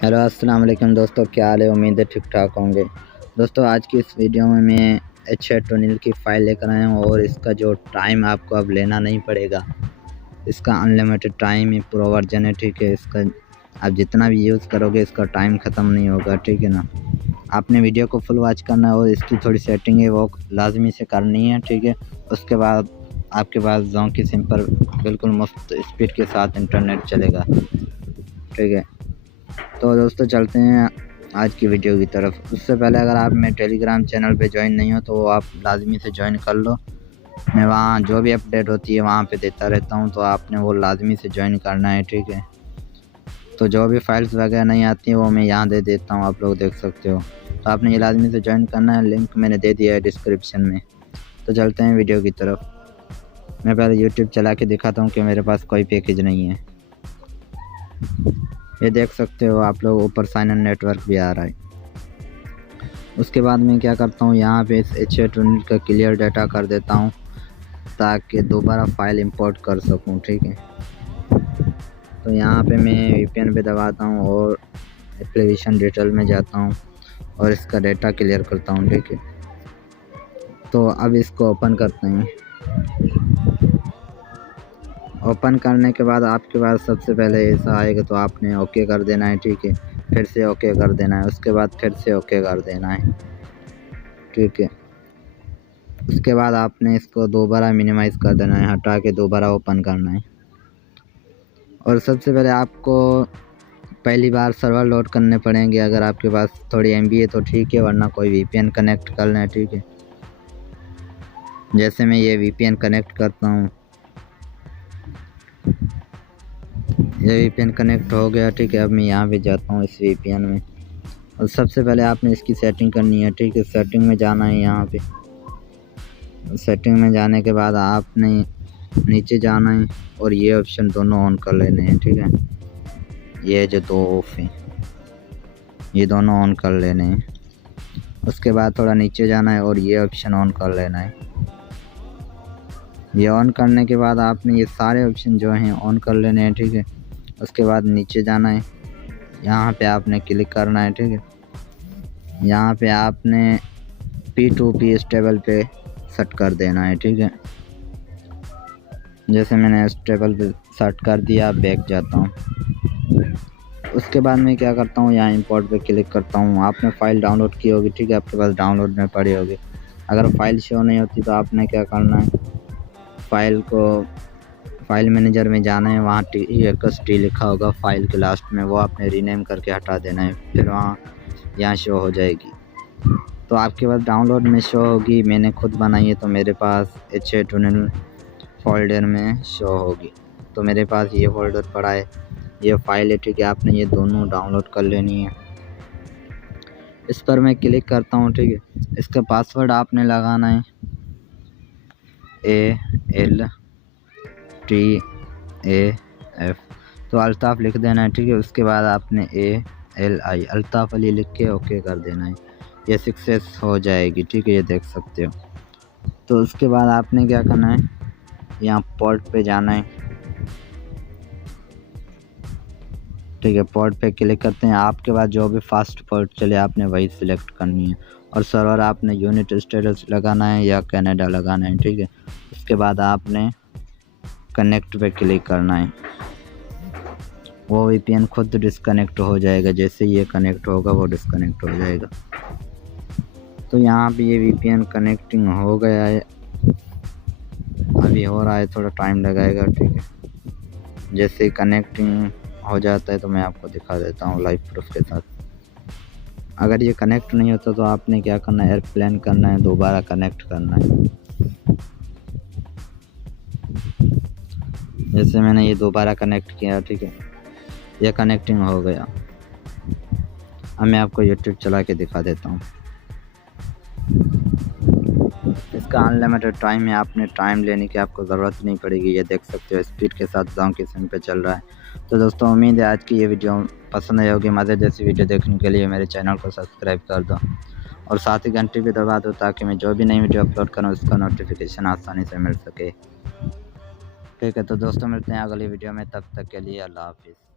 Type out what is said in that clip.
Hello अस्सलाम वालेकुम दोस्तों, क्या हाल है। उम्मीद है ठीक ठाक होंगे। दोस्तों आज की इस वीडियो में मैं H8 टनल की फ़ाइल लेकर आया हूँ और इसका जो टाइम आपको अब लेना नहीं पड़ेगा। इसका अनलिमिटेड टाइम है, प्रो वर्जन है, ठीक है। इसका आप जितना भी यूज़ करोगे इसका टाइम ख़त्म नहीं होगा, ठीक है ना। आपने वीडियो को फुल वॉच करना है और इसकी थोड़ी सेटिंग है वो लाजमी से करनी है, ठीक है। उसके बाद आपके पास जों की सिम पर बिल्कुल मस्त स्पीड के साथ इंटरनेट चलेगा, ठीक है। तो दोस्तों चलते हैं आज की वीडियो की तरफ। उससे पहले अगर आप मेरे टेलीग्राम चैनल पे ज्वाइन नहीं हो तो वो आप लाजमी से ज्वाइन कर लो। मैं वहाँ जो भी अपडेट होती है वहाँ पे देता रहता हूँ, तो आपने वो लाजमी से ज्वाइन करना है, ठीक है। तो जो भी फाइल्स वगैरह नहीं आती हैं वो मैं यहाँ दे देता हूँ, आप लोग देख सकते हो। तो आपने ये लाजमी से ज्वाइन करना है, लिंक मैंने दे दिया है डिस्क्रिप्शन में। तो चलते हैं वीडियो की तरफ। मैं पहले यूट्यूब चला के दिखाता हूँ कि मेरे पास कोई पैकेज नहीं है। ये देख सकते हो आप लोग, ऊपर साइन इन नेटवर्क भी आ रहा है। उसके बाद मैं क्या करता हूँ, यहाँ पे इस H8 टनल का क्लियर डाटा कर देता हूँ ताकि दोबारा फाइल इंपोर्ट कर सकूँ, ठीक है। तो यहाँ पे मैं VPN पे दबाता हूँ और एप्लीकेशन डिटेल में जाता हूँ और इसका डाटा क्लियर करता हूँ, ठीक है। तो अब इसको ओपन करते हैं। ओपन करने के बाद आपके पास सबसे पहले ऐसा आएगा तो आपने ओके कर देना है, ठीक है। फिर से ओके कर देना है, उसके बाद फिर से ओके कर देना है, ठीक है। उसके बाद आपने इसको दोबारा मिनिमाइज़ कर देना है, हटा के दोबारा ओपन करना है। और सबसे पहले आपको पहली बार सर्वर लोड करने पड़ेंगे। अगर आपके पास थोड़ी MB है तो ठीक है, वरना कोई VPN कनेक्ट कर लें, ठीक है। जैसे मैं ये VPN कनेक्ट करता हूँ, ये VPN कनेक्ट हो गया, ठीक है। अब मैं यहाँ पे जाता हूँ इस VPN में और सबसे पहले आपने इसकी सेटिंग करनी है, ठीक है। सेटिंग में जाना है, यहाँ पे सेटिंग में जाने के बाद आपने नीचे जाना है और ये ऑप्शन दोनों ऑन कर लेने हैं, ठीक है। ये जो दो ऑफ हैं ये दोनों ऑन कर लेने हैं। उसके बाद थोड़ा नीचे जाना है और ये ऑप्शन ऑन कर लेना है। ये ऑन करने के बाद आपने ये सारे ऑप्शन जो हैं ऑन कर लेने हैं, ठीक है। उसके बाद नीचे जाना है, यहाँ पे आपने क्लिक करना है, ठीक है। यहाँ पे आपने P2P स्टेबल पे सेट कर देना है, ठीक है। जैसे मैंने स्टेबल पे सेट कर दिया, बैक जाता हूँ। उसके बाद मैं क्या करता हूँ, यहाँ इंपोर्ट पे क्लिक करता हूँ। आपने फ़ाइल डाउनलोड की होगी, ठीक है, आपके पास डाउनलोड में पड़ी होगी। अगर फ़ाइल शो नहीं होती तो आपने क्या करना है, फ़ाइल मैनेजर में जाना है, वहाँ TXT लिखा होगा फ़ाइल के लास्ट में, वो आपने रीनेम करके हटा देना है, फिर यहाँ शो हो जाएगी। तो आपके पास डाउनलोड में शो होगी। मैंने खुद बनाई है तो मेरे पास H8 टनल फोल्डर में शो होगी। तो मेरे पास ये फोल्डर पड़ा है, ये फ़ाइल है, ठीक है। आपने ये दोनों डाउनलोड कर लेनी है। इस पर मैं क्लिक करता हूँ, ठीक है। इसका पासवर्ड आपने लगाना है ALTAF, तो अल्ताफ़ लिख देना है, ठीक है। उसके बाद आपने ALI अल्ताफ़ अली लिख के ओके कर देना है। ये सक्सेस हो जाएगी, ठीक है, ये देख सकते हो। तो उसके बाद आपने क्या करना है, यहाँ पोर्ट पे जाना है, ठीक है। पोर्ट पे क्लिक करते हैं। आपके पास जो भी फास्ट पोर्ट चले आपने वही सिलेक्ट करनी है और सर्वर आपने यूनाइटेड स्टेट्स लगाना है या कनाडा लगाना है, ठीक है। उसके बाद आपने कनेक्ट पे क्लिक करना है। वो VPN खुद डिस्कनेक्ट हो जाएगा, जैसे ये कनेक्ट होगा वो डिस्कनेक्ट हो जाएगा। तो यहाँ पे ये VPN कनेक्टिंग हो गया है, अभी हो रहा है, थोड़ा टाइम लगाएगा, ठीक है। जैसे कनेक्टिंग हो जाता है तो मैं आपको दिखा देता हूँ लाइव प्रूफ के साथ। अगर ये कनेक्ट नहीं होता तो आपने क्या करना है, एयरप्लेन करना है, दोबारा कनेक्ट करना है। जैसे मैंने ये दोबारा कनेक्ट किया, ठीक है, ये कनेक्टिंग हो गया। अब मैं आपको यूट्यूब चला के दिखा देता हूँ। इसका अनलिमिटेड टाइम है, आपने टाइम लेने की आपको ज़रूरत नहीं पड़ेगी। ये देख सकते हो स्पीड के साथ जों की सिम पे चल रहा है। तो दोस्तों उम्मीद है आज की ये वीडियो पसंद आई होगी। मज़े जैसी वीडियो देखने के लिए मेरे चैनल को सब्सक्राइब कर दो और साथ ही घंटी भी दबा दो ताकि मैं जो भी नई वीडियो अपलोड करूँ उसका नोटिफिकेशन आसानी से मिल सके, ठीक है। तो दोस्तों मिलते हैं अगली वीडियो में, तब तक के लिए अल्लाह हाफिज़।